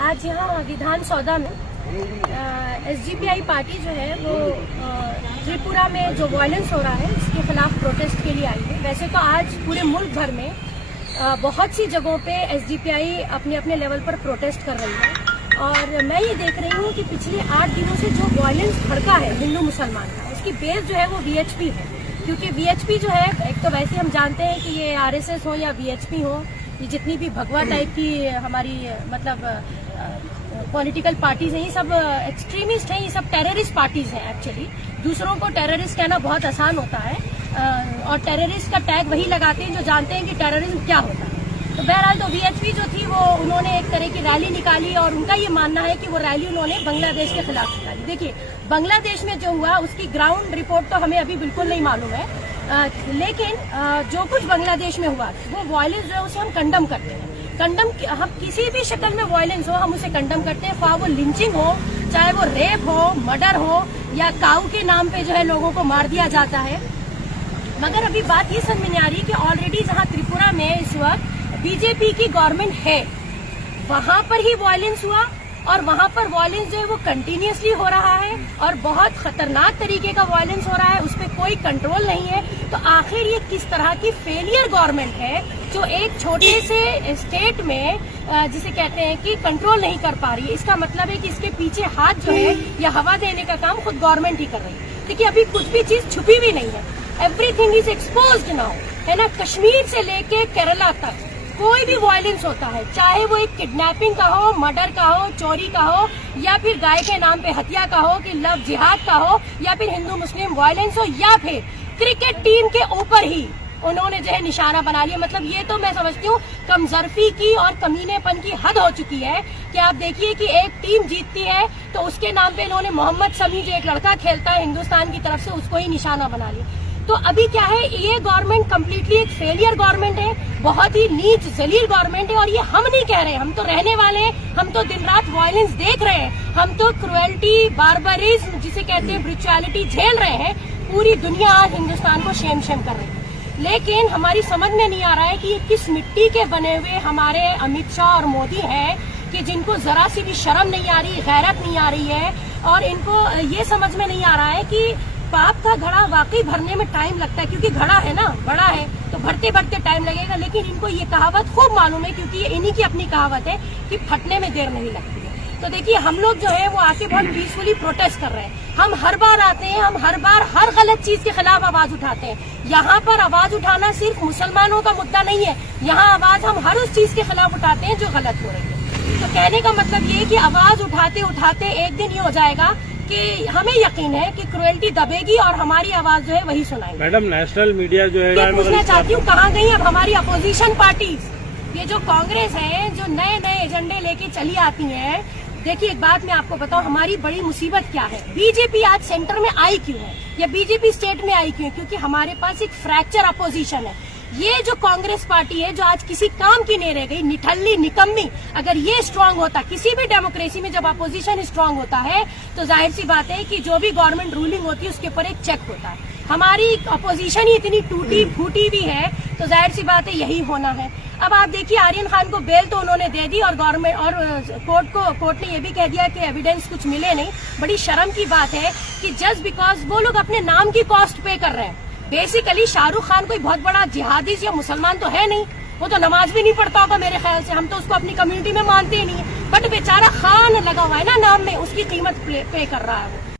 आज यहाँ विधान सौदा में एसजीपीआई पार्टी जो है वो त्रिपुरा में जो वायलेंस हो रहा है इसके खिलाफ प्रोटेस्ट के लिए आई है। वैसे तो आज पूरे मुल्क भर में बहुत सी जगहों पे एसजीपीआई अपने अपने लेवल पर प्रोटेस्ट कर रही है और मैं ये देख रही हूँ कि पिछले 8 दिनों से जो वायलेंस भड़का है हिंदू मुसलमान का, उसकी बेस जो है वो वीएचपी है। क्योंकि वीएचपी जो है, एक तो वैसे हम जानते हैं कि ये आरएसएस हो या वीएचपी हो, ये जितनी भी भगवा टाइप की हमारी पॉलिटिकल पार्टीज हैं, ये सब एक्सट्रीमिस्ट हैं, ये सब टेररिस्ट पार्टीज हैं। एक्चुअली दूसरों को टेररिस्ट कहना बहुत आसान होता है और टेररिस्ट का टैग वही लगाते हैं जो जानते हैं कि टेररिज्म क्या होता है। तो बहरहाल तो वीएचपी जो थी वो उन्होंने एक तरह की रैली निकाली और उनका ये मानना है कि वो रैली उन्होंने बांग्लादेश के खिलाफ निकाली। देखिए, बांग्लादेश में जो हुआ उसकी ग्राउंड रिपोर्ट तो हमें अभी बिल्कुल नहीं मालूम है, लेकिन जो कुछ बांग्लादेश में हुआ वो वायलेंस जो है उसे हम कंडम करते हैं। हम किसी भी शक्ल में वायलेंस हो हम उसे कंडम करते हैं, चाहे वो लिंचिंग हो, चाहे वो रेप हो, मर्डर हो या काऊ के नाम पे जो है लोगों को मार दिया जाता है। मगर अभी बात ये समझ में नहीं आ रही कि ऑलरेडी जहां त्रिपुरा में इस वक्त बीजेपी की गवर्नमेंट है वहां पर ही वायलेंस हुआ और वहां पर वायलेंस जो है वो कंटिन्यूअसली हो रहा है और बहुत खतरनाक तरीके का वायलेंस हो रहा है, उस पर कोई कंट्रोल नहीं है। तो आखिर ये किस तरह की फेलियर गवर्नमेंट है जो एक छोटे से स्टेट में जिसे कहते हैं कि कंट्रोल नहीं कर पा रही है। इसका मतलब है कि इसके पीछे हाथ जो है या हवा देने का काम खुद गवर्नमेंट ही कर रही है। देखिए, अभी कुछ भी चीज छुपी भी नहीं है, एवरीथिंग इज एक्सपोज्ड नाउ, है ना। कश्मीर से लेके केरला तक कोई भी वायलेंस होता है, चाहे वो एक किडनैपिंग का हो, मर्डर का हो, चोरी का हो या फिर गाय के नाम पे हत्या का हो, कि लव जिहाद का हो या फिर हिंदू मुस्लिम वायलेंस हो या फिर क्रिकेट टीम के ऊपर ही उन्होंने जो है निशाना बना लिया। मतलब ये तो मैं समझती हूँ कमजोरी की और कमीनेपन की हद हो चुकी है कि आप देखिए कि एक टीम जीतती है तो उसके नाम पे इन्होंने मोहम्मद शमी जो एक लड़का खेलता है हिंदुस्तान की तरफ से, उसको ही निशाना बना लिया। तो अभी क्या है, ये गवर्नमेंट कम्प्लीटली एक फेलियर गवर्नमेंट है, बहुत ही नीच जलील गवर्नमेंट है। और ये हम नहीं कह रहे, हम तो रहने वाले हैं, हम तो दिन रात वायलेंस देख रहे हैं, हम तो क्रुएल्टी, बार्बरिज्म जिसे कहते हैं ब्रुचुअलिटी झेल रहे हैं। पूरी दुनिया आज हिंदुस्तान को शेम कर रही है, लेकिन हमारी समझ में नहीं आ रहा है कि ये किस मिट्टी के बने हुए हमारे अमित शाह और मोदी हैं कि जिनको जरा सी भी शर्म नहीं आ रही, गैरत नहीं आ रही है और इनको ये समझ में नहीं आ रहा है कि पाप का घड़ा वाकई भरने में टाइम लगता है, क्योंकि घड़ा है ना, बड़ा है तो भरते भरते टाइम लगेगा। लेकिन इनको ये कहावत खूब मालूम है, क्योंकि ये इन्हीं की अपनी कहावत है कि फटने में देर नहीं लगती है। तो देखिए, हम लोग जो है वो आके बहुत पीसफुली प्रोटेस्ट कर रहे हैं। हम हर बार आते हैं, हम हर बार हर गलत चीज के खिलाफ आवाज उठाते हैं। यहाँ पर आवाज उठाना सिर्फ मुसलमानों का मुद्दा नहीं है, यहाँ आवाज हम हर उस चीज के खिलाफ उठाते हैं जो गलत हो रही है। तो कहने का मतलब ये कि आवाज उठाते उठाते एक दिन ये हो जाएगा कि हमें यकीन है कि क्रुएल्टी दबेगी और हमारी आवाज जो है वही सुनाएगी। मैडम, नेशनल मीडिया जो है, मैं पूछना चाहती हूँ कहाँ गई अब हमारी अपोजिशन पार्टीज? ये जो कांग्रेस है जो नए नए एजेंडे लेके चली आती है। देखिए, एक बात मैं आपको बताऊं, हमारी बड़ी मुसीबत क्या है। बीजेपी आज सेंटर में आई क्यों है या बीजेपी स्टेट में आई क्यों है? क्योंकि हमारे पास एक फ्रैक्चर अपोजिशन है। ये जो कांग्रेस पार्टी है जो आज किसी काम की नहीं रह गई, निठल्ली निकम्मी, अगर ये स्ट्रांग होता, किसी भी डेमोक्रेसी में जब अपोजिशन स्ट्रांग होता है तो जाहिर सी बात है कि जो भी गवर्नमेंट रूलिंग होती है उसके ऊपर एक चेक होता है। हमारी अपोजिशन ही इतनी टूटी फूटी भी है तो जाहिर सी बात है यही होना है। अब आप देखिए, आर्यन खान को बेल तो उन्होंने दे दी और गवर्नमेंट और कोर्ट ने ये भी कह दिया कि एविडेंस कुछ मिले नहीं। बड़ी शर्म की बात है कि जस्ट बिकॉज वो लोग अपने नाम की कॉस्ट पे कर रहे हैं। बेसिकली शाहरुख खान कोई बहुत बड़ा जिहादी या मुसलमान तो है नहीं, वो तो नमाज भी नहीं पढ़ता होगा मेरे ख्याल से, हम तो उसको अपनी कम्युनिटी में मानते ही नहीं है। बट बेचारा खान लगा हुआ है ना नाम में, उसकी कीमत पे कर रहा है वो।